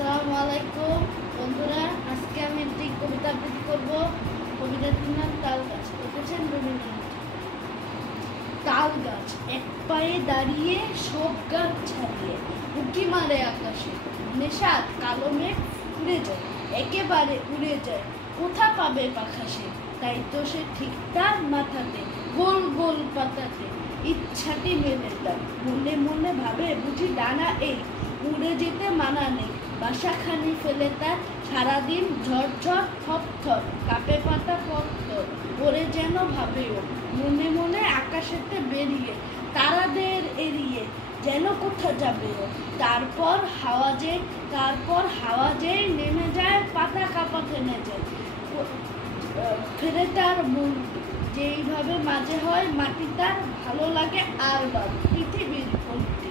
আসসালামু আলাইকুম বন্ধুরা, আজকে আমি একটি কবিতা আবৃত্তি করব। কবিতাটির নাম তাল গাছ। লিখেছেন রবীন্দ্রনাথ। তাল গাছ এক পায়ে দাঁড়িয়ে, সব গাছ ছাড়িয়ে, উঁকি মারে আকাশে, নেশাদ কালো মেঘ উড়ে যায়, একেবারে উড়ে যায়, কোথা পাবে পাখা সে? তাই তো সে ঠিক তার মাথাতে, গোল গোল পাতাতে ইচ্ছাটি মেলে তার, মনে মনে ভাবে বুঝি ডানা এই, উড়ে যেতে মানা নেই, বাসাখানি ফেলে তার, সারাদিন ঝরঝর থরথর, কাঁপে পাতা পত্তর, ওরে যেন ভাবেও মনে মনে আকাশেতে বেরিয়ে, তারাদের এড়িয়ে যেন কোথা যাবে ও। তারপর হাওয়া যে নেমে যায়, পাতা কাঁপা থেমে যায়, ফেরে তার মন, যেইভাবে মাঝে হয় মাটি তার, ভালো লাগে আর পৃথিবীর ভর্তি।